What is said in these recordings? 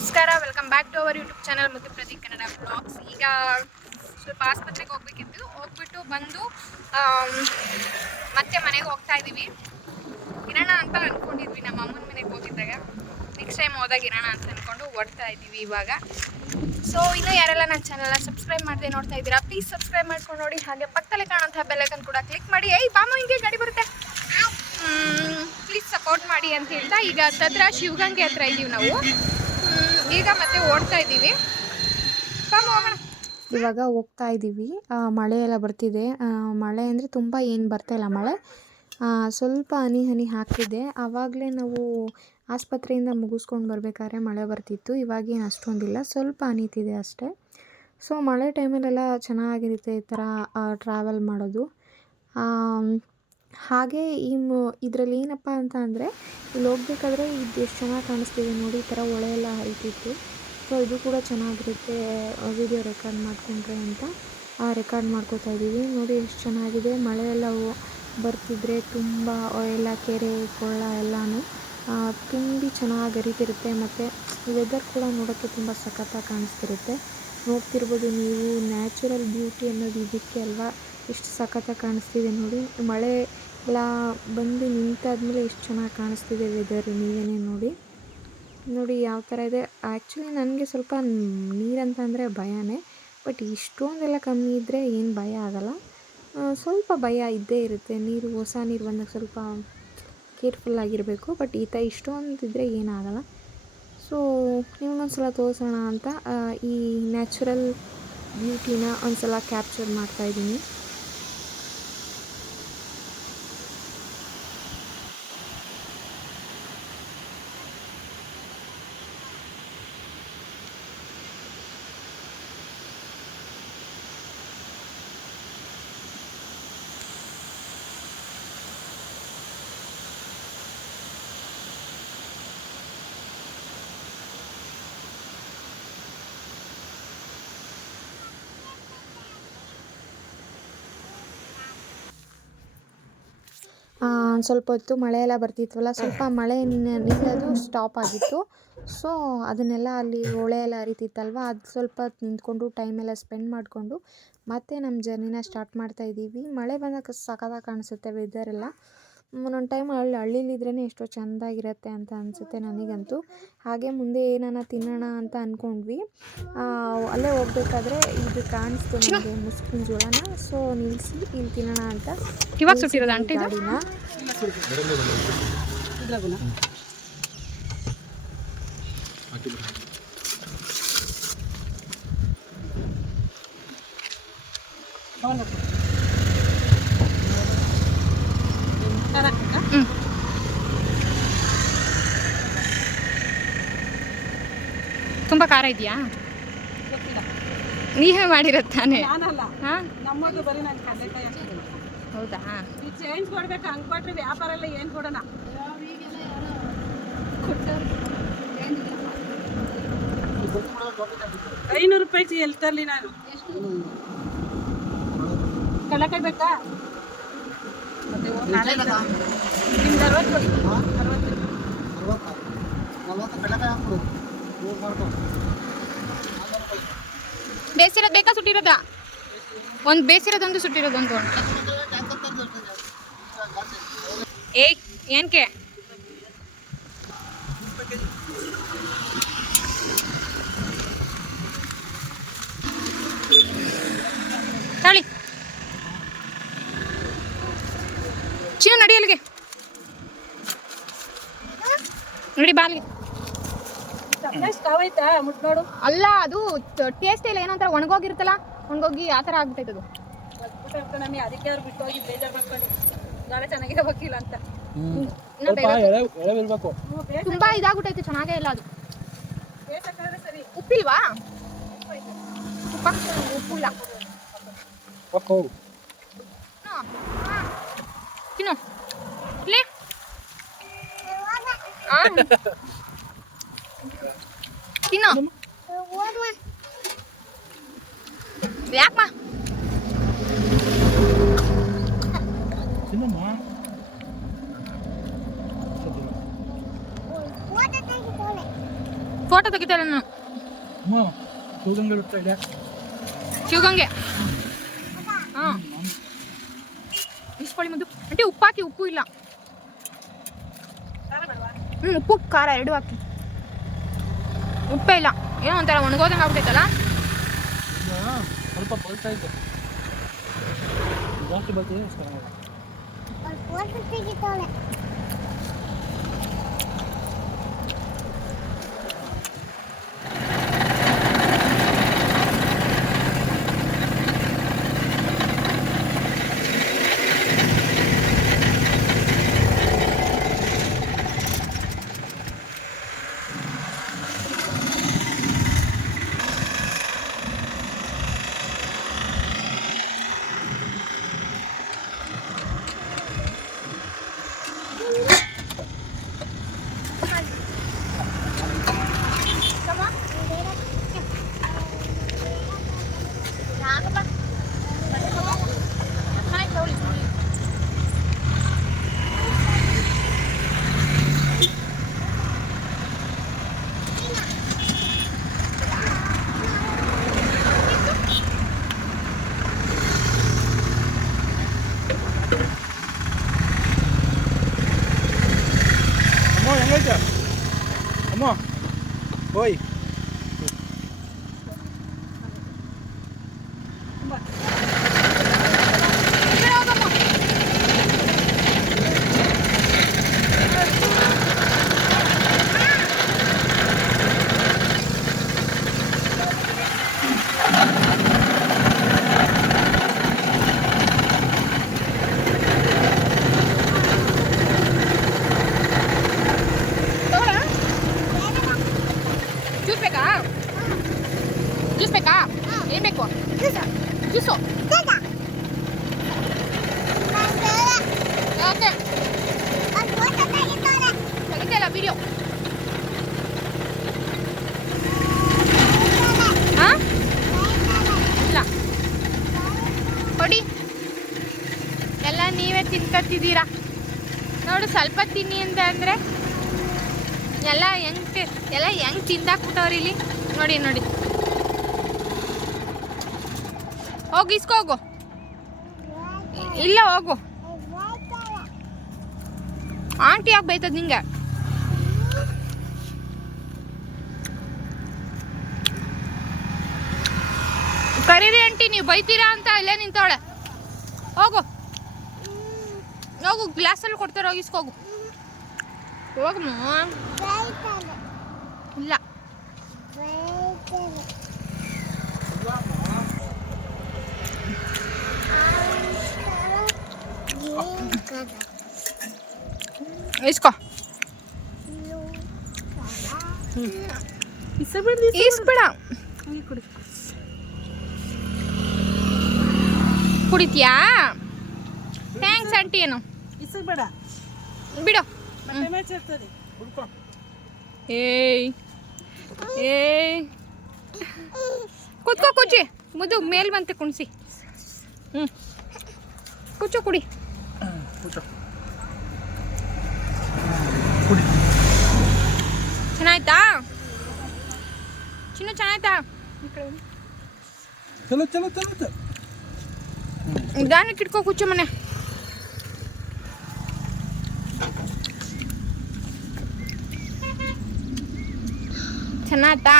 ನಮಸ್ಕಾರ, welcome back to our YouTube channel Muddu Pradeep Kannada blogs. ಈಗ ಸ್ವಲ್ಪ ಆಸ್ಪತ್ರೆಗೆ ಹೋಗ್ಬೇಕಿತ್ತು, ಹೋಗ್ಬಿಟ್ಟು ಬಂದು ಮತ್ತೆ ಮನೆಗೆ ಹೋಗ್ತಾ ಇದ್ದೀವಿ. ಇರೋಣ ಅಂತ ಅಂದ್ಕೊಂಡಿದ್ವಿ, ನಮ್ಮ ಅಮ್ಮನ ಮನೆಗೆ ಹೋಗಿದ್ದಾಗ. ನೆಕ್ಸ್ಟ್ ಟೈಮ್ ಹೋದಾಗ ಇರೋಣ ಅಂತ ಅಂದ್ಕೊಂಡು ಓಡ್ತಾ ಇದ್ದೀವಿ ಇವಾಗ. ಸೊ ಇನ್ನೂ ಯಾರೆಲ್ಲ ನನ್ನ ಚಾನಲ್ನ ಸಬ್ಸ್ಕ್ರೈಬ್ ಮಾಡದೆ ನೋಡ್ತಾ ಇದ್ದೀರಾ, ಪ್ಲೀಸ್ ಸಬ್ಸ್ಕ್ರೈಬ್ ಮಾಡ್ಕೊಂಡು ನೋಡಿ. ಹಾಗೆ ಪಕ್ಕದಲ್ಲೇ ಕಾಣುವಂಥ ಬೆಲ್ಲೈಕನ್ ಕೂಡ ಕ್ಲಿಕ್ ಮಾಡಿ. ಬಾಮು ಹಿಂಗೆ ಗಾಡಿ ಬರುತ್ತೆ, ಪ್ಲೀಸ್ ಸಪೋರ್ಟ್ ಮಾಡಿ ಅಂತ ಹೇಳ್ತಾ ಈಗ ತದ್ರ ಶಿವಗಂಗೆ ಹತ್ರ ಇದ್ದೀವಿ ನಾವು. ಈಗ ಮತ್ತೆ ಓಡ್ತಾ ಇದ್ದೀವಿ. ಇವಾಗ ಹೋಗ್ತಾ ಇದ್ದೀವಿ. ಮಳೆ ಎಲ್ಲ ಬರ್ತಿದೆ. ಮಳೆ ಅಂದರೆ ತುಂಬ ಏನು ಬರ್ತಾಯಿಲ್ಲ ಮಳೆ, ಸ್ವಲ್ಪ ಹನಿ ಹನಿ ಹಾಕ್ತಿದೆ. ಆವಾಗಲೇ ನಾವು ಆಸ್ಪತ್ರೆಯಿಂದ ಮುಗಿಸ್ಕೊಂಡು ಬರಬೇಕಾದ್ರೆ ಮಳೆ ಬರ್ತಿತ್ತು. ಇವಾಗೇನು ಅಷ್ಟೊಂದಿಲ್ಲ, ಸ್ವಲ್ಪ ಹನಿತಿದೆ ಅಷ್ಟೇ. ಸೊ ಮಳೆ ಟೈಮಲ್ಲೆಲ್ಲ ಚೆನ್ನಾಗಿರುತ್ತೆ ಈ ಥರ ಟ್ರಾವೆಲ್ ಮಾಡೋದು. ಹಾಗೆ ಇದರಲ್ಲಿ ಏನಪ್ಪ ಅಂತ ಅಂದರೆ, ಇಲ್ಲಿ ಹೋಗ್ಬೇಕಾದ್ರೆ ಇದು ಎಷ್ಟು ಚೆನ್ನಾಗಿ ಕಾಣಿಸ್ತಿದೆ ನೋಡಿ, ಈ ಥರ ಹೊಳೆ ಎಲ್ಲ ಹರಿತಿತ್ತು. ಸೊ ಇದು ಕೂಡ ಚೆನ್ನಾಗಿರುತ್ತೆ ವಿಡಿಯೋ ರೆಕಾರ್ಡ್ ಮಾಡಿಕೊಂಡ್ರೆ ಅಂತ ರೆಕಾರ್ಡ್ ಮಾಡ್ಕೋತಾ ಇದ್ದೀವಿ. ನೋಡಿ ಎಷ್ಟು ಚೆನ್ನಾಗಿದೆ. ಮಳೆ ಎಲ್ಲ ಬರ್ತಿದ್ರೆ ತುಂಬ ಎಲ್ಲ ಕೆರೆ ಕೊಳ್ಳ ಎಲ್ಲನೂ ತುಂಬಿ ಚೆನ್ನಾಗಿ ಹರಿತಿರುತ್ತೆ. ಮತ್ತು ವೆದರ್ ಕೂಡ ನೋಡೋಕ್ಕೆ ತುಂಬ ಸಖತ್ತಾಗಿ ಕಾಣಿಸ್ತಿರುತ್ತೆ. ನೋಡ್ತಿರ್ಬೋದು ನೀವು, ನ್ಯಾಚುರಲ್ ಬ್ಯೂಟಿ ಅನ್ನೋದು ಇದಕ್ಕೆ ಅಲ್ವಾ, ಎಷ್ಟು ಸಖತ್ತಾಗಿ ಕಾಣಿಸ್ತಿದೆ ನೋಡಿ. ಮಳೆ ಎಲ್ಲ ಬಂದು ನಿಂತಾದ್ಮೇಲೆ ಎಷ್ಟು ಚೆನ್ನಾಗಿ ಕಾಣಿಸ್ತಿದೆ ವೆದರ್, ನೀವೇನೇ ನೋಡಿ ಯಾವ ಥರ ಇದೆ. ಆ್ಯಕ್ಚುಲಿ ನನಗೆ ಸ್ವಲ್ಪ ನೀರಂತ ಅಂದರೆ ಭಯನೇ, ಬಟ್ ಇಷ್ಟೊಂದೆಲ್ಲ ಕಮ್ಮಿ ಇದ್ದರೆ ಏನು ಭಯ ಆಗೋಲ್ಲ. ಸ್ವಲ್ಪ ಭಯ ಇದ್ದೇ ಇರುತ್ತೆ. ಹೊಸ ನೀರು ಬಂದಾಗ ಸ್ವಲ್ಪ ಕೇರ್ಫುಲ್ಲಾಗಿರಬೇಕು. ಬಟ್ ಇಷ್ಟೊಂದಿದ್ರೆ ಏನಾಗಲ್ಲ. ಸೊ ನಿಮಗೊಂದು ಸಲ ತೋರಿಸೋಣ ಅಂತ ಈ ನ್ಯಾಚುರಲ್ ಬ್ಯೂಟಿನ ಒಂದು ಸಲ ಕ್ಯಾಪ್ಚರ್ ಮಾಡ್ತಾಯಿದ್ದೀನಿ. ಸ್ವಲ್ಪ ಹೊತ್ತು ಮಳೆ ಎಲ್ಲ ಬರ್ತಿದ್ವಲ್ಲ, ಸ್ವಲ್ಪ ಮಳೆ ನಿಲ್ಲೋದು ಸ್ಟಾಪ್ ಆಗಿತ್ತು. ಸೊ ಅದನ್ನೆಲ್ಲ ಅಲ್ಲಿ ಹೊಳೆ ಎಲ್ಲ ಹರಿತಿತ್ತಲ್ವ, ಅದು ಸ್ವಲ್ಪ ನಿಂತ್ಕೊಂಡು ಟೈಮೆಲ್ಲ ಸ್ಪೆಂಡ್ ಮಾಡಿಕೊಂಡು ಮತ್ತೆ ನಮ್ಮ ಜರ್ನಿನ ಸ್ಟಾರ್ಟ್ ಮಾಡ್ತಾಯಿದ್ದೀವಿ. ಮಳೆ ಬಂದಾಗ ಸಖತ್ತಾಗಿ ಕಾಣಿಸುತ್ತೆ ವೆದರೆಲ್ಲ. ಒಂದೊಂದು ಟೈಮ್ ಹಳ್ಳಿಲಿದ್ರೇ ಎಷ್ಟೋ ಚೆಂದಾಗಿರುತ್ತೆ ಅಂತ ಅನಿಸುತ್ತೆ ನನಗಂತೂ. ಹಾಗೆ ಮುಂದೆ ಏನಾನ ತಿನ್ನೋಣ ಅಂತ ಅಂದ್ಕೊಂಡ್ವಿ. ಅಲ್ಲೇ ಹೋಗ್ಬೇಕಾದ್ರೆ ಇದು ಕಾಣಿಸ್ತು ನಮಗೆ, ಮುಸ್ಕಿನ ಜೋಳನ. ಸೊ ನಿಲ್ಲಿಸಿ ಇಲ್ಲಿ ತಿನ್ನೋಣ ಅಂತ ಇವಾಗ ಸುಟ್ಟಿರೋದು ಆಂಟಿ ಗಾಡಿನ. ತುಂಬ ಖಾರ ಇದೆಯಾ? ನೀವೇ ಮಾಡಿರತ್ತಾನೆ? ಹೌದಾ? ಚೇಂಜ್ ಕೊಡ್ಬೇಕು, ಹಂಗೆ ಕೊಟ್ರೆ ವ್ಯಾಪಾರ ಎಲ್ಲ ಏನು ಕೊಡೋಣ. 500 ರೂಪಾಯಿ ಎಲ್ಲಿ ತರಲಿ ನಾನು? ಕಡಲೆಕಾಯಿ ಬೇಕಾ? ನಿಮ್ಗೆ 60 ಬೇಸಿರೋದು ಬೇಕಾ ಸುಟ್ಟಿರೋದ? ಒಂದು ಬೇಸಿರೋದೊಂದು ಸುಟ್ಟಿರೋದೊಂದು. ಏಯ್ ಏನಕ್ಕೆ? ತಾಳಿ ಚಿನ್ನ ನಡಿ, ಅಲ್ಲಿಗೆ ನಡಿ, ಬಾಲ್ಗೆ. ಅಲ್ಲ, ಅದು ಟೇಸ್ಟ್ ಇಲ್ಲ, ಏನೋ ಒಂಥರ ಒಣಗೋಗಿರುತ್ತಲ್ಲ, ಒಣಗೋಗಿ ಆ ಥರ ಆಗ್ಬಿಟ್ಟೈತೆ ಅದು. ಅದಕ್ಕೆ ಅವ್ರು ಬಿಟ್ಟು ಹೋಗಿ ಬೇಜಾರು ಮಾಡ್ಕೊಂಡು ಗಾಳಿ ಚೆನ್ನಾಗಿರಬೇಕಿಲ್ಲ ಅಂತ. ತುಂಬಾ ಇದಾಗ್ಬಿಟ್ಟೈತೆ, ಚೆನ್ನಾಗೇ ಇಲ್ಲ ಅದು. ಸರಿ, ಉಪ್ಪಿಲ್ವಾ? ಉಪ್ಪಿಲ್ಲ. ತಿನ್ನು ಇಲ್ಲಿ. ತಿನ್ನು. ಯಾಕಮ್ಮ? ಫೋಟೋ ತೆಗಿತಾರೆ ನಾನು. ಶಿವಗಂಗೆ. ಹಾಂ ಇಸ್ಕೊಳ್ಳಿ ಮುದ್ದು. ಆಂಟಿ ಉಪ್ಪು ಹಾಕಿ, ಉಪ್ಪು ಇಲ್ಲ. ಉಪ್ಪು ಖಾರ ಎರಡು ಹಾಕಿ. ಉಪ್ಪೇ ಇಲ್ಲ, ಏನೋ ಒಂಥರ ಒಣಗೋದಂಗೆ ಆಗ್ಬಿಟ್ಟೈತಲ್ಲ. ಸ್ವಲ್ಪ ಬಲ್ತಾ ಇತ್ತು, ಜಾಸ್ತಿ ಬಲ್ತಿದೆ. ಅಮ್ಮ ಓಯ್ ಜ್ಯೂಸ್ ಬೇಕಾ? ಏನು ಬೇಕು? ಜ್ಯೂಸು ಓಕೆ ತೆಗಿತಲ್ಲ ವಿಡಿಯೋ. ಹಾಂ ಇಲ್ಲ ಕೊಡಿ, ಎಲ್ಲ ನೀವೇ ತಿನ್ಕತ್ತಿದ್ದೀರಾ ನೋಡು. ಸ್ವಲ್ಪ ತಿನ್ನಿ ಅಂತ ಅಂದರೆ ಎಲ್ಲ ಹೆಂಗೆ ತಿಂದಾಕ್ಬಿಟ್ಟವ್ರಿ ಇಲ್ಲಿ ನೋಡಿ. ನೋಡಿ ಹೋಗಿ ಇಸ್ಕೋ ಹೋಗು. ಇಲ್ಲ ಹೋಗು, ಆಂಟಿ ಯಾಕೆ ಬೈತದ ನಿಂಗೆ? ಕರೀರಿ ಆಂಟಿ, ನೀವು ಬೈತೀರಾ ಅಂತ ಇಲ್ಲೇ ನಿಂತವಳೆ. ಹೋಗು ಹೋಗು, ಗ್ಲಾಸಲ್ಲಿ ಕೊಡ್ತಾರೆ, ಹೋಗಿ ಇಸ್ಕೋಗು. ಹೋಗಮ್ಮ. ಇಲ್ಲ ಇಸ್ಕೋ. ಇಸ್ಬೇಡ, ಕುಡಿತೀಯಾ? Thanks aunty. ಏನು ಇಸಬೇಡ ಬಿಡು. ಏಯ್ ಏಯ್ ಕೂತ್ಕೋ, ಕುಚ್ಚಿ ಮುದ್ದು ಮೇಲ್ ಬಂತೆ ಕುಣಿಸಿ. ಕುಚ್ಚು ಕುಡಿ. ಚೆನ್ನಾಯ್ತಾ ಚಿನ್ನು? ಚೆನ್ನಾಯ್ತಾ? ಚಲೋ ಚಲೋ ಚಲೋ. ನಿಧಾನಕ್ಕೆ ಇಟ್ಕೋ ಕುಚ್ಚು ಮನೆ. ಚೆನ್ನಾಯ್ತಾ?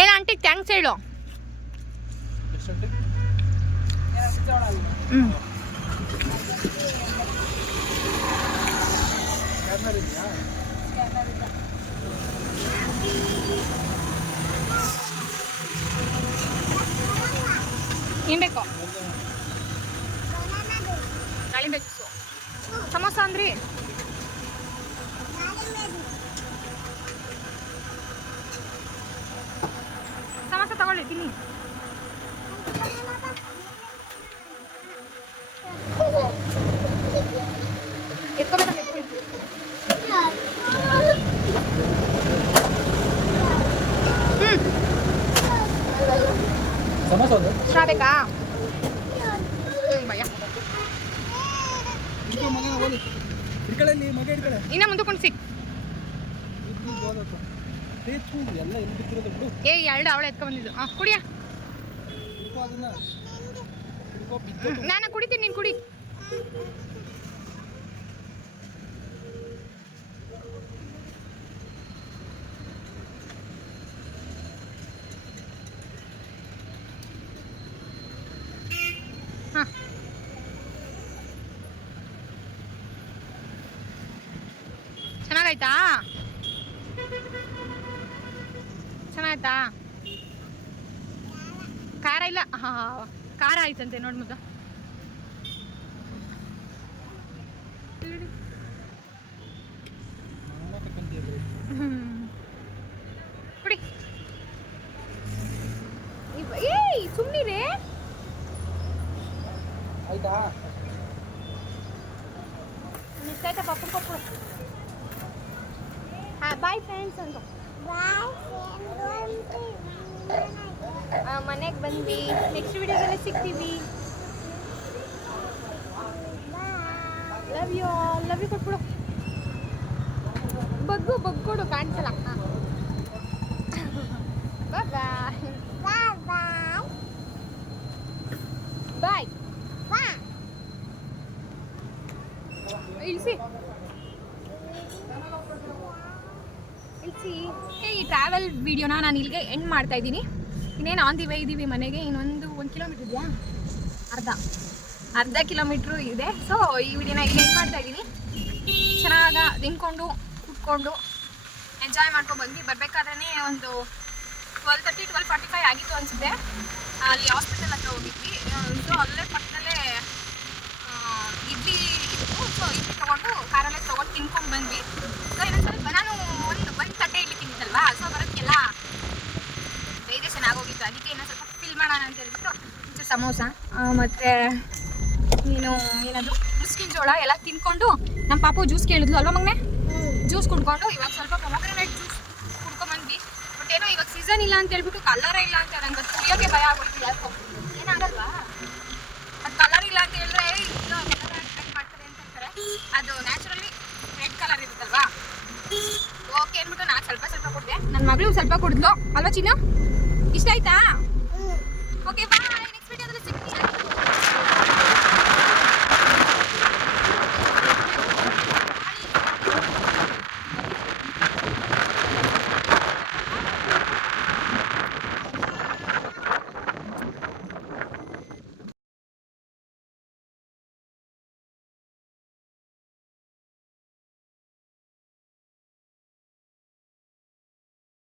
ಏನು ಆಂಟಿ ಥ್ಯಾಂಕ್ಸ್ ಹೇಳು. ಏನು ಬೇಕು? ದಾಳಿಂಬೆ ಜ್ಯೂಸು. ಸಮೋಸ ಅಂದ್ರಿ? ಸಮೋಸ ತಗೊಳ್ಳಿ, ತಿನ್ನಿ. ಸಮೋಸ ಬೇಕಾ? ಹಿಡ್ಕೊಳ್ಳಿ ಮಗ ಹಿಡ್ಕೊಳ್ಳೆ ಇನ್ನ ಮುಂದಕ್ಕೆ ಸಿಕ್ ಎಲ್ಲ ಎಲ್ಲಿ ಬಿತ್ತಿರೋದು ಬಿಡು ಏ ಎರಡು ಅವಳೆ ಎತ್ಕೊಂಡ್ ಬಂದಿದ್ದು ಕುಡಿಯ ಹಿಡ್ಕೊ ಅದನ್ನ ಹಿಡ್ಕೊ ಬಿದ್ದು ನಾನು ಕುಡಿತೀನಿ ನೀನು ಕುಡಿ ಹಾಂ ಚೆನ್ನಾಗಾಯ್ತಾ ಚೆನ್ನಾಗಾಯ್ತಾ ಖಾರ ಇಲ್ಲ ಹಾಂ ಖಾರ ಆಯ್ತಂತೆ ನೋಡಿ ಮುದ್ದ ಕುಡಿ ಏಯ್ ಸುಮ್ಮನಿರೇ ಆಯ್ತಾ ನಿಶ್ಚಾಯ್ತಾ ಪಪ್ಪು ಪಪ್ಪು ಹಾಂ ಬಾಯ್ ಫ್ರೆಂಡ್ಸ್ ಅಂತ ಮನೆಗೆ ಬಂದ್ವಿ ನೆಕ್ಸ್ಟ್ ವಿಡಿಯೋದಲ್ಲಿ ಸಿಗ್ತೀವಿ ಲವ್ ಯು ಕೊಟ್ಬಿಡು ಬಗ್ಗು ಕೊಡು ಕಾಣಿಸಲ್ಲ ಬಾಯ್ ಇಳಿಸಿ ಈ ಟ್ರಾವೆಲ್ ವಿಡಿಯೋನ ನಾನು ಇಲ್ಲಿಗೆ ಎಂಡ್ ಮಾಡ್ತಾ ಇದ್ದೀನಿ ಇನ್ನೇನು ಆನ್ ದಿ ವೇ ಇದ್ದೀವಿ ಮನೆಗೆ ಇನ್ನೊಂದು 1 ಕಿಲೋಮೀಟ್ರ್ ಇದೆಯಾ ಅರ್ಧ ಕಿಲೋಮೀಟ್ರು ಇದೆ ಸೊ ಈ ವಿಡಿಯೋನ ಇಲ್ಲಿ ಎಂಡ್ ಮಾಡ್ತಾ ಇದ್ದೀನಿ ಚೆನ್ನಾಗ ತಿನ್ಕೊಂಡು ಕುತ್ಕೊಂಡು ಎಂಜಾಯ್ ಮಾಡ್ಕೊಂಡು ಬಂದ್ವಿ ಬರಬೇಕಾದ್ರೆ ಒಂದು 12:30 12:45 ಆಗಿತ್ತು ಅನಿಸುತ್ತೆ ಅಲ್ಲಿ ಹಾಸ್ಪಿಟಲ್ ಹತ್ರ ಹೋಗಿದ್ವಿ ಸೊ ಅಲ್ಲೇ ಪಕ್ಕದಲ್ಲೇ ಇಡ್ಲಿ ಇತ್ತು ಸೊ ಇಡ್ಲಿ ತೊಗೊಂಡು ಕಾರಲ್ಲೇ ತೊಗೊಂಡು ತಿನ್ಕೊಂಡು ಬಂದ್ವಿ ಸೊ ಇನ್ನೊಂದು ನಾನು ಒಂದು ತಟ್ಟೆ ಇಡ್ಲಿ ತಿಂದಿದ್ದಲ್ವಾ ಸೊ ಬರೋದಕ್ಕೆಲ್ಲ ಡೈಜೆಷನ್ ಆಗೋಗಿತ್ತು ಅದಕ್ಕೆ ಇನ್ನೂ ಸ್ವಲ್ಪ ಫಿಲ್ ಮಾಡೋಣ ಅಂತ ಹೇಳ್ಬಿಟ್ಟು ಮುಂಚೆ ಸಮೋಸ ಮತ್ತು ಏನದು ಮುಸ್ಕಿನ ಜೋಳ ಎಲ್ಲ ತಿನ್ಕೊಂಡು ನಮ್ಮ ಪಾಪು ಜ್ಯೂಸ್ ಕೇಳಿದ್ಲು ಅಲ್ವಾ ಮಗನೇ ಜ್ಯೂಸ್ ಕುಡ್ಕೊಂಡು ಇವಾಗ ಸ್ವಲ್ಪ ಪೊಮಗ್ರೆನೇಟ್ ಜ್ಯೂಸ್ ಕುಡ್ಕೊಂಬಂದ್ವಿ ಬಟ್ ಏನೋ ಇವಾಗ ಸೀಸನ್ ಇಲ್ಲ ಅಂತ ಹೇಳ್ಬಿಟ್ಟು ಕಲರೇ ಇಲ್ಲ ಅಂತ ನಂಗೆ ಕುಡಿಯೋಕ್ಕೆ ಭಯ ಆಗೋಯ್ತು ಯಾಕೋ ಏನಾಗಲ್ವಾ ಅದು ಕಲರ್ ಇಲ್ಲ ಅಂತ ಹೇಳಿದ್ರೆ ಕಲರ್ ಆ್ಯಡ್ ಮಾಡ್ತಾರೆ ಅಂತ ಹೇಳ್ತಾರೆ ಅದು ನ್ಯಾಚುರಲಿ ರೆಡ್ ಕಲರ್ ಇರುತ್ತಲ್ವಾ ಓಕೆ ಅಂದ್ಬಿಟ್ಟು ನಾನು ಸ್ವಲ್ಪ ಕೊಡಿದೆ ನನ್ನ ಮಗಳು ಸ್ವಲ್ಪ ಕುಡಿದ್ಲು ಅಲ್ವಾ ಚಿನ್ನ ಇಷ್ಟ ಆಯ್ತಾ